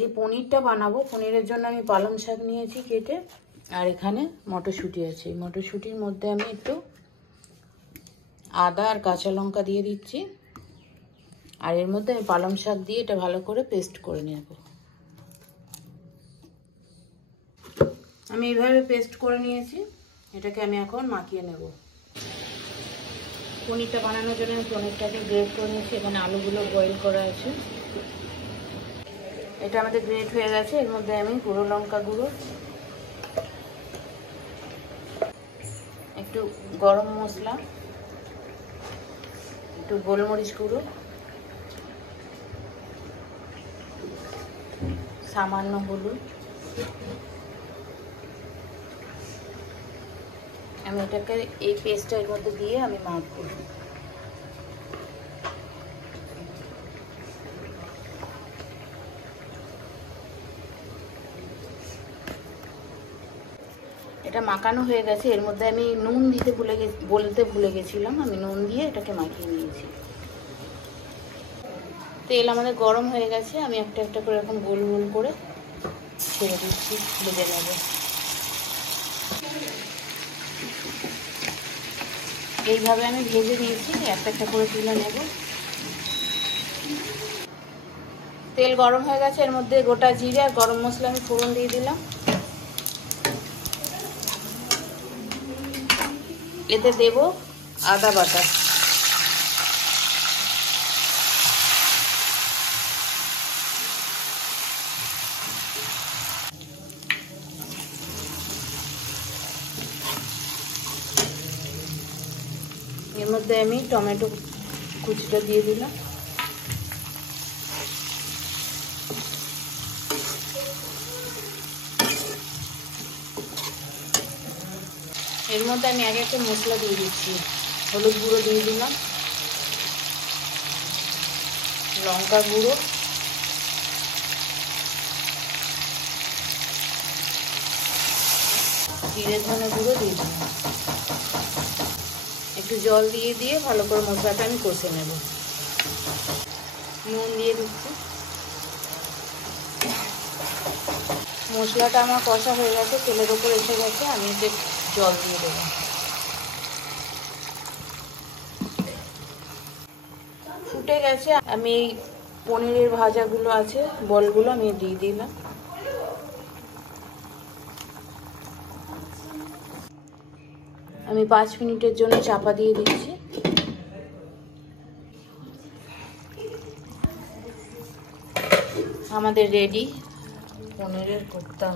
যে পনিরটা বানাবো, পনিরের জন্য আমি পালং শাক নিয়েছি কেটে, আর এখানে মটরশুঁটি আছে। এই মটরশুঁটির মধ্যে আমি একটু আদা আর কাঁচা লঙ্কা দিয়ে দিচ্ছি, আর এর মধ্যে আমি পালং শাক দিয়ে এটা ভালো করে পেস্ট করে নেব। আমি এইভাবে পেস্ট করে নিয়েছি, এটাকে আমি এখন মাখিয়ে নেব। পনিরটা বানানোর জন্য আমি পনিরটাকে গ্রেট করে নিয়েছি। এখানে আলুগুলো বয়েল করা আছে। এটা আমাদের গ্রেট হয়ে গেছে। এর মধ্যে আমি গুঁড়ো লঙ্কা গুঁড়ো, একটু গরম মশলা, একটু গোলমরিচ গুঁড়ো, সামান্য হলুদ, আমি এটাকে এই পেস্টটা এর মধ্যে দিয়ে আমি মাখবো। এটা মাখানো হয়ে গেছে। এর মধ্যে আমি নুন দিতে বলতে ভুলে গেছিলাম, আমি নুন দিয়ে এটাকে মাখিয়ে নিয়েছি। তেল আমাদের গরম হয়ে গেছে। আমি একটা একটা করে এরকম গোল গোল করে ছেড়ে দিচ্ছি, ভেজে নেব। এইভাবে আমি ভেজে নিয়েছি, একটা একটা করে তুলে নেব। তেল গরম হয়ে গেছে। এর মধ্যে গোটা জিরে আর গরম মশলা আমি ফোড়ন দিয়ে দিলাম। এতে দেব আদা বাটা, এর মধ্যে আমি টমেটো কুচিটা দিয়ে দিলাম। এর মধ্যে আমি আগে একটা মশলা দিয়ে দিচ্ছি। হলুদ গুঁড়ো দিয়ে দিলাম, লঙ্কা গুঁড়ো, জিরে ধনে গুঁড়ো দিয়ে দিলাম। একটু জল দিয়ে ভালো করে মশলাটা আমি কষে নেব। নুন দিয়ে দিচ্ছি। মশলাটা আমার কষা হয়ে গেছে, তেলের ওপর এসে গেছে। আমি এতে জল দিয়ে দেবো। ফুটে গেছে। আমি এই পনিরের ভাজাগুলো আছে, বলগুলো আমি দিয়ে দিলাম। আমি 5 মিনিটের জন্য চাপা দিয়ে দিচ্ছি। আমাদের রেডি পনিরের কোপ্তা।